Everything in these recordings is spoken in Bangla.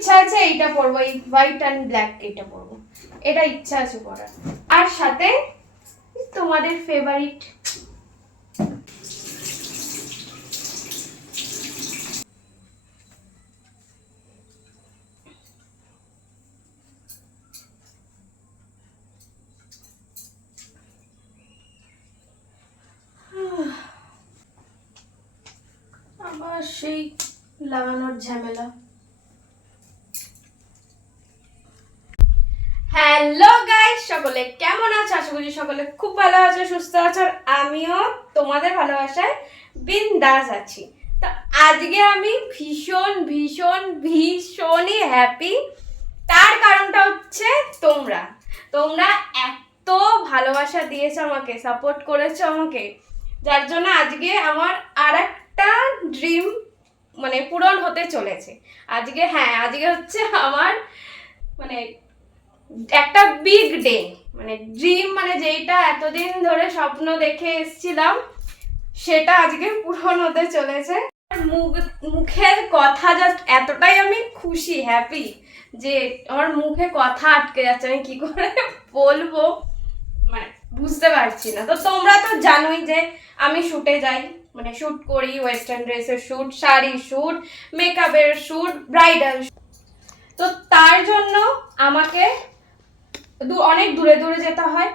ইচ্ছা আছে এইটা পরবো, এই হোয়াইট অ্যান্ড ব্ল্যাক এটা পরবো, এটা ইচ্ছা আছে পরার। আর সাথে তোমাদের ফেভারিট আবার সেই লাগানোর ঝামেলা। হ্যালো গাইস, সকলে কেমন আছো? আশা করি সকলে খুব ভালো আছো, সুস্থ আছো, আর আমিও তোমাদের ভালোবাসায় বিন্দাস আছি। তো আজকে আমি ভীষণ ভীষণ ভীষণই হ্যাপি। তার কারণটা হচ্ছে তোমরা তোমরা এত ভালোবাসা দিয়েছো আমাকে, সাপোর্ট করেছো আমাকে, যার জন্য আজকে আমার আর একটা ড্রিম মানে পূরণ হতে চলেছে আজকে। হ্যাঁ, আজকে হচ্ছে আমার মানে একটা বিগ ডে, মানে ড্রিম, মানে যেটা এতদিন ধরে স্বপ্ন দেখে এসেছিলাম সেটা আজকে পূরণ হতে চলেছে। মুখের কথা জাস্ট এতটাই আমি খুশি, হ্যাপি, যে আমার মুখে কথা আটকে যাচ্ছে, আমি কি করে বলবো মানে বুঝতে পারছি না। তো তোমরা তো জানোই যে আমি শুটে যাই, মানে শুট করি, ওয়েস্টার্ন ড্রেসের শুট, শাড়ি শুট, মেকআপের শুট, ব্রাইডাল। তো তার জন্য আমাকে অনেক দূরে দূরে যেতে হয়,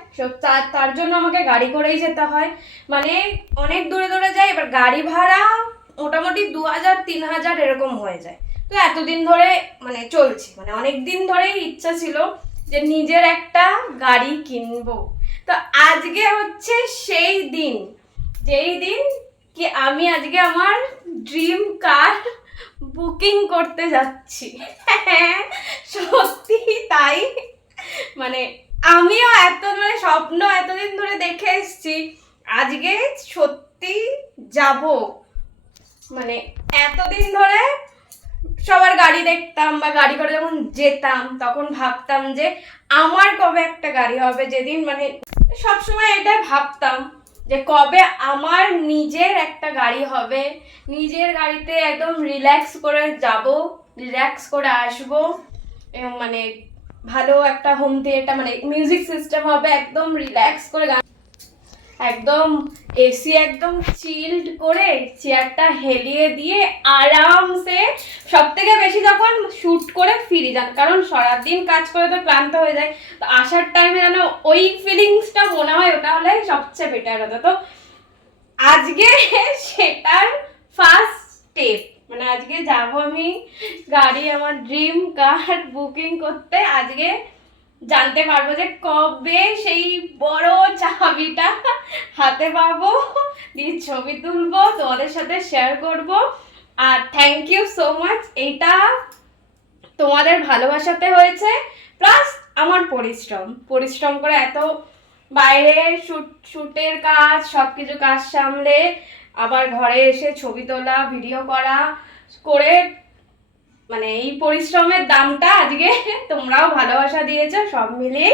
তার জন্য আমাকে গাড়ি করেই যেতে হয়, মানে অনেক দূরে দূরে যাই। এবার গাড়ি ভাড়া মোটামুটি 2000-3000 এরকম হয়ে যায়। তো এতদিন ধরে মানে চলছে, মানে অনেক দিন ধরেই ইচ্ছা ছিল যে নিজের একটা গাড়ি কিনবো। তো আজকে হচ্ছে সেই দিন, যেই দিন কি আমি আজকে আমার ড্রিম কার বুকিং করতে যাচ্ছি। সত্যি তাই, মানে আমিও মানে স্বপ্ন এতদিন ধরে দেখে এসেছি, আজকে সত্যি যাব। মানে এতদিন ধরে সবার গাড়ি দেখতাম বা গাড়ি করে যখন যেতাম তখন ভাবতাম যে আমার কবে একটা গাড়ি হবে, যেদিন মানে সবসময় এটা ভাবতাম যে কবে আমার নিজের একটা গাড়ি হবে, নিজের গাড়িতে একদম রিল্যাক্স করে যাব, রিল্যাক্স করে আসবো, এবং মানে ভালো একটা হোম থিয়েটার, মানে মিউজিক সিস্টেম হবে, একদম রিল্যাক্স করে গান, একদম এসি একদম চিল্ড করে, চেয়ারটা হেলিয়ে দিয়ে আরামসে। সব থেকে বেশি যখন শুট করে ফিরি, জান, কারণ সারাদিন কাজ করে তো ক্লান্ত হয়ে যায়, তো আসার টাইমে যেন ওই ফিলিংসটা মনে হয়, ওটা হলে সবচেয়ে বেটার হতো। তো আজকে সেটার ফার্স্ট স্টেপ, মানে আজকে যাব আমি গাড়ি, আমার ড্রিম কার বুকিং করতে। আজকে জানতে পারবো যে কবে সেই বড় চাবিটা হাতে পাবো, দিয়ে ছবি তুলবো, তোমাদের সাথে শেয়ার করব। আর থ্যাংক ইউ সো মাচ, এইটা তোমাদের ভালোবাসাতে হয়েছে, প্লাস আমার পরিশ্রম করে এত বাইরে শুটের কাজ, সব কিছু কাজ সামলে আবার ঘরে এসে ছবি তোলা, ভিডিও করা করে, মানে এই পরিশ্রমের দামটা আজকে তোমরাও ভালোবাসা দিয়েছো, সব মিলিয়ে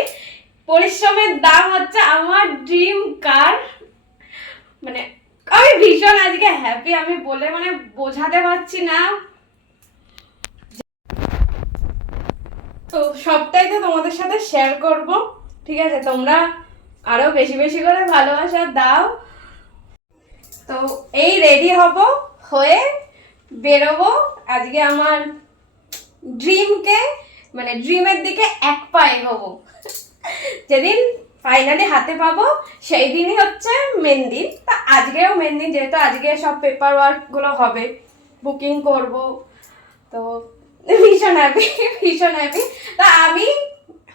পরিশ্রমের দাম হচ্ছে আমার ড্রিম কার। মানে আমি ভীষণ আজকে হ্যাপি, আমি বলে মানে বোঝাতে পারছি না। তো সবটাই তো তোমাদের সাথে শেয়ার করব, ঠিক আছে? তোমরা আরো বেশি বেশি করে ভালোবাসা দাও। তো এই রেডি হয়ে বেরোবো আজকে আমার ড্রিমকে, মানে ড্রিমের দিকে এক পা এগোবো। যেদিন ফাইনালি হাতে পাবো সেই দিনই হচ্ছে মেন দিন। তা আজকেও মেন দিন, যেহেতু আজকে সব পেপার ওয়ার্কগুলো হবে, বুকিং করব, তো ভীষণ হ্যাপি। তা আমি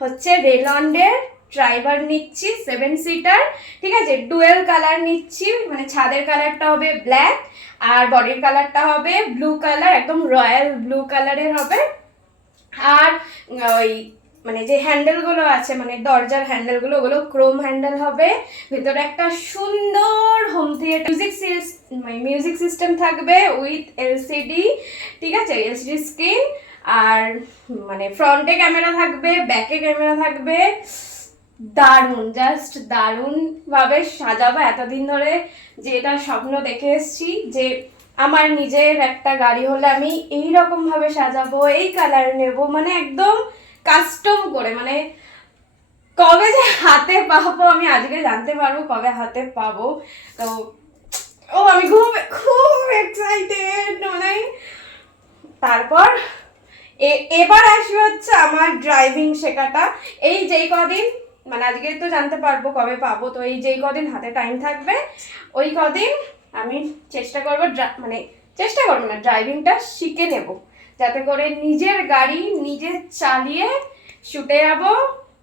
হচ্ছে রেলন্ডের ড্রাইভার নিচ্ছি, 7 সিটার, ঠিক আছে? ডুয়েল কালার নিচ্ছি, মানে ছাদের কালারটা হবে ব্ল্যাক আর বডির কালারটা হবে ব্লু কালার, একদম রয়্যাল ব্লু কালারের হবে। আর ওই মানে যে হ্যান্ডেলগুলো আছে, মানে দরজার হ্যান্ডেলগুলো, ওগুলো ক্রোম হ্যান্ডেল হবে। ভিতরে একটা সুন্দর হোম থিয়েটার মিউজিক সিস্টেম থাকবে উইথ এলসিডি, ঠিক আছে? LCD screen. আর মানে ফ্রন্টে ক্যামেরা থাকবে, ব্যাকে ক্যামেরা থাকবে। দারুণ, জাস্ট দারুণ ভাবে সাজাবো। এতদিন ধরে যেটা স্বপ্ন দেখে এসেছি যে আমার নিজের একটা গাড়ি হলে আমি এই রকম ভাবে সাজাবো, এই কালার নেব, মানে একদম কাস্টম করে। মানে কবে যে হাতে পাবো আমি আজকে জানতে পারবো কবে হাতে পাবো। তো আমি খুব খুব এক্সাইটেড। মানে তারপর এবার আসবে হচ্ছে আমার ড্রাইভিং শেখাটা। এই যেই কদিন, মানে আজকে তো জানতে পারবো কবে পাবো, তো এই যেই কদিন হাতে টাইম থাকবে ওই কদিন আমি চেষ্টা করবো, মানে চেষ্টা করবো না, ড্রাইভিংটা শিখে নেব, যাতে করে নিজের গাড়ি নিজে চালিয়ে শুটে যাবো,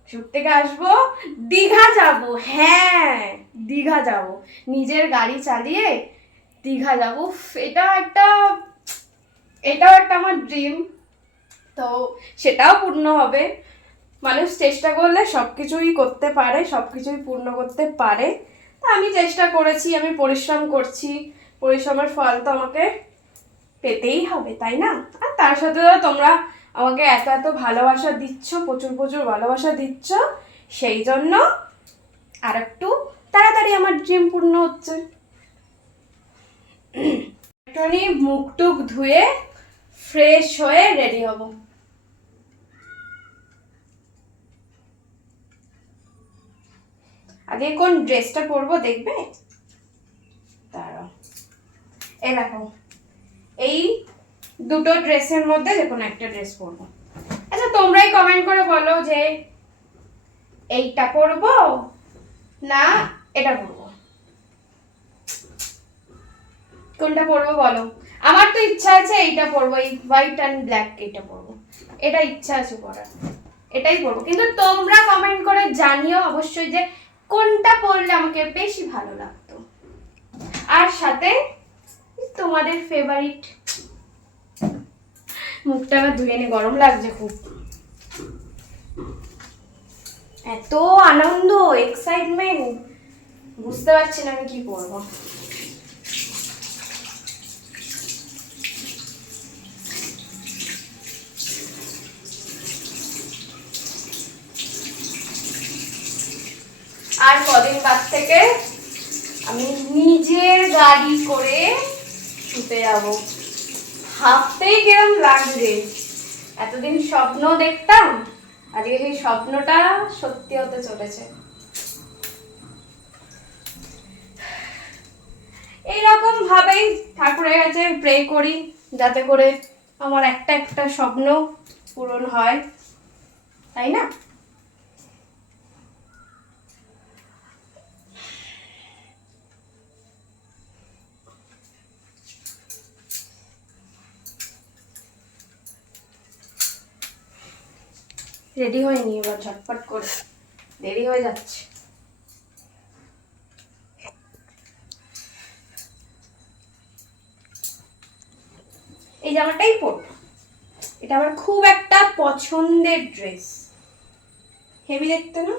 শুট থেকে আসবো, দীঘা যাব। হ্যাঁ, দীঘা যাব, নিজের গাড়ি চালিয়ে দীঘা যাব। এটাও একটা আমার ড্রিম। তো সেটাও পূর্ণ হবে। মানুষ চেষ্টা করলে সব কিছুই করতে পারে, সব কিছুই পূর্ণ করতে পারে। তা আমি চেষ্টা করেছি, আমি পরিশ্রম করছি, পরিশ্রমের ফল তো আমাকে পেতেই হবে, তাই না? আর তার সাথে তোমরা আমাকে এত এত ভালোবাসা দিচ্ছ, প্রচুর প্রচুর ভালোবাসা দিচ্ছ, সেই জন্য আর একটু তাড়াতাড়ি আমার ড্রিম পূর্ণ হচ্ছে। একটুখানি মুখ টুক ধুয়ে ফ্রেশ হয়ে রেডি হব। আগে কোন ড্রেসটা পরবো দেখবে? দাঁড়াও, এই দেখো, এই দুটো ড্রেসের মধ্যে যে কোনো একটা ড্রেস পরবো। আচ্ছা তোমরাই কমেন্ট করে বলো যে এইটা পরবো না এটা পরবো, কোনটা পরবো বলো। আমার তো ইচ্ছা আছে এইটা পরবো, এই হোয়াইট অ্যান্ড ব্ল্যাক, এইটা পরবো, এটা ইচ্ছা আছে পরার, এটাই পরবো। কিন্তু তোমরা কমেন্ট করে জানিও অবশ্যই যে কোনটা পরলে আমাকে বেশি ভালো লাগতো। আর সাথে তোমাদের ফেভারিট, মুখটা আবার ধুয়ে নে, গরম লাগছে খুব। এত আনন্দ, এক্সাইটমেন্ট, বুঝতে পারছি না আমি কি করবো। আর কদিন বাদ থেকে আমি নিজের গাড়ি করে ছুটে যাব। ভাবতেই কিরম লাগছে, এতদিন স্বপ্ন দেখতাম, আজকে সেই স্বপ্নটা সত্যি হতে চলেছে। এইরকম ভাবেই ঠাকুরের কাছে প্রে করি যাতে করে আমার একটা একটা স্বপ্ন পূরণ হয়, তাই না? রেডি হয়নি, এবার ঝটপট করে, দেরি হয়ে যাচ্ছে। এই জামাটাই পরবো, এটা আমার খুব একটা পছন্দের ড্রেস, হেভি দেখতে না?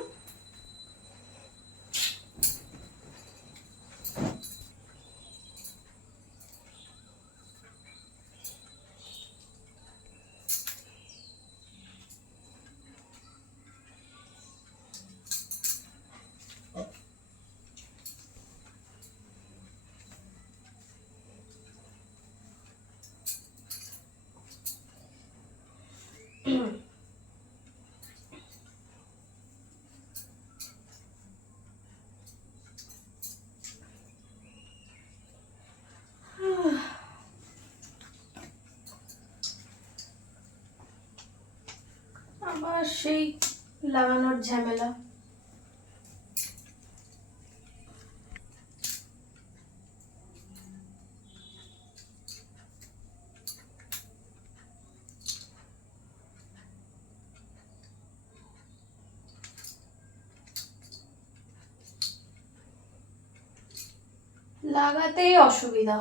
আবার সেই লাগানোর ঝামেলা। লাগাতেই অসুবিধা।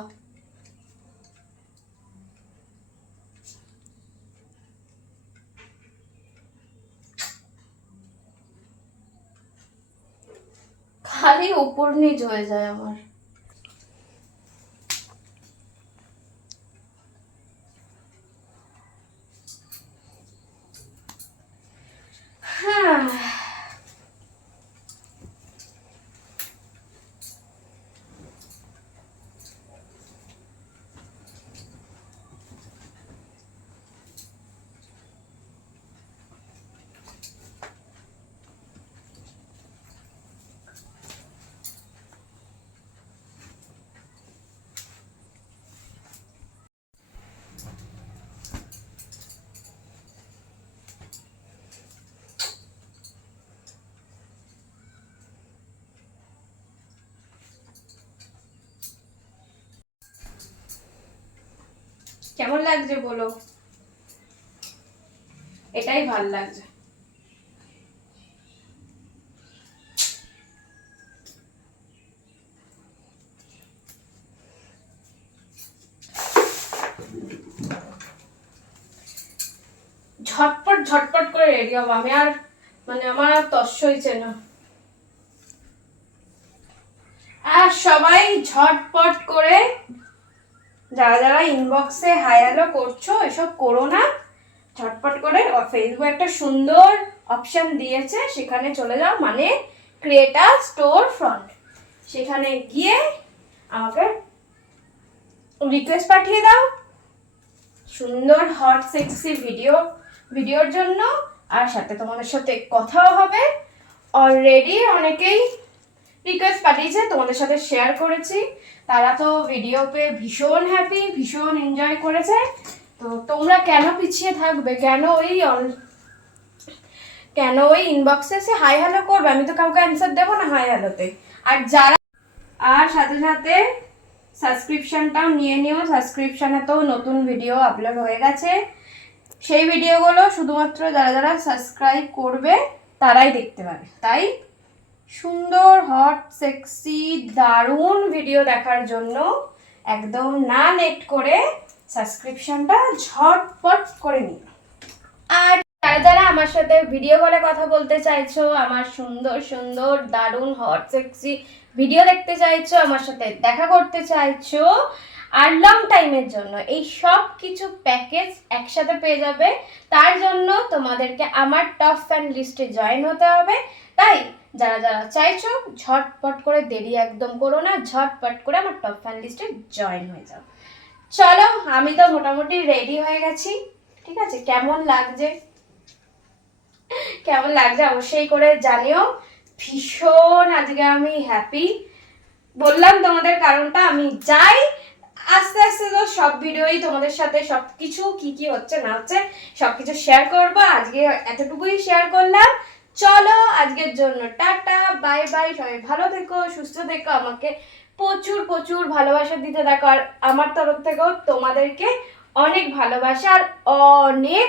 খালি উপর নিচ হয়ে যায় আমার। হ্যাঁ, কেমন লাগছে বলো, এটাই ভাল লাগছে। ঝটপট ঝটপট করে রেডি হবো আমি, আর মানে আমার আর তস হইছে না। আর সবাই ঝটপট করে, যারা যারা ইনবক্সে হাই হ্যালো করছো এসব করো না, ঝটপট করে ফেসবুক একটা সুন্দর অপশন দিয়েছে, সেখানে চলে যাও, মানে ক্রিয়েটার স্টোর ফ্রন্ট, সেখানে গিয়ে আমাকে রিকোয়েস্ট পাঠিয়ে দাও সুন্দর হট সেক্সি ভিডিওর জন্য, আর সাথে তোমাদের সাথে কথাও হবে। অলরেডি অনেকেই রিকোয়েস্ট পাঠিয়েছে, তোমাদের সাথে শেয়ার করেছি, তারা তো ভিডিও পেয়ে ভীষণ হ্যাপি, ভীষণ এনজয় করেছে। তো তোমরা কেন পিছিয়ে থাকবে, কেন ওই ইনবক্সে এসে হাই হ্যালো করবে, আমি তো কাউকে অ্যান্সার দেবো না হাই হ্যালোতে। আর সাথে সাথে সাবস্ক্রিপশনটাও নিয়ে নিও, সাবস্ক্রিপশনে তো নতুন ভিডিও আপলোড হয়ে গেছে, সেই ভিডিওগুলো শুধুমাত্র যারা যারা সাবস্ক্রাইব করবে তারাই দেখতে পাবে। তাই সুন্দর হট সেক্সি দারুণ ভিডিও দেখার জন্য একদম না লেট করে সাবস্ক্রিপশনটা ঝটপট করে নিও। আর যারা যারা আমার সাথে ভিডিও কলে কথা বলতে চাইছো, আমার সুন্দর সুন্দর দারুণ হট সেক্সি ভিডিও দেখতে চাইছো, আমার সাথে দেখা করতে চাইছো, আর লং টাইমের জন্য এই সব কিছু প্যাকেজ একসাথে পেয়ে যাবে, তার জন্য তোমাদেরকে আমার টপ ফ্যান লিস্টে জয়েন হতে হবে। তাই যারা যারা চাইছো ঝটপট করে, দেরি একদম করো না, ঝটপট করে আমার টপ ফ্যান লিস্টে জয়েন হয়ে যাও। চলো, আমি তো মোটামুটি রেডি হয়ে গেছি, ঠিক আছে? কেমন লাগছে অবশ্যই করে জানিও। ভীষণ আজকে আমি হ্যাপি, বললাম তোমাদের কারণটা, আমি যাই আস্তে আস্তে তো সব ভিডিওই তোমাদের সাথে সবকিছু কি কি হচ্ছে না হচ্ছে সবকিছু শেয়ার করবো। আজকে এতটুকুই শেয়ার করলাম। চলো আজকের জন্য টাটা, বাই বাই, সবাই ভালো থেকো, সুস্থ থেকো, আমাকে প্রচুর প্রচুর ভালোবাসা দিতে থাকো, আর আমার তরফ থেকেও তোমাদেরকে অনেক ভালোবাসা আর অনেক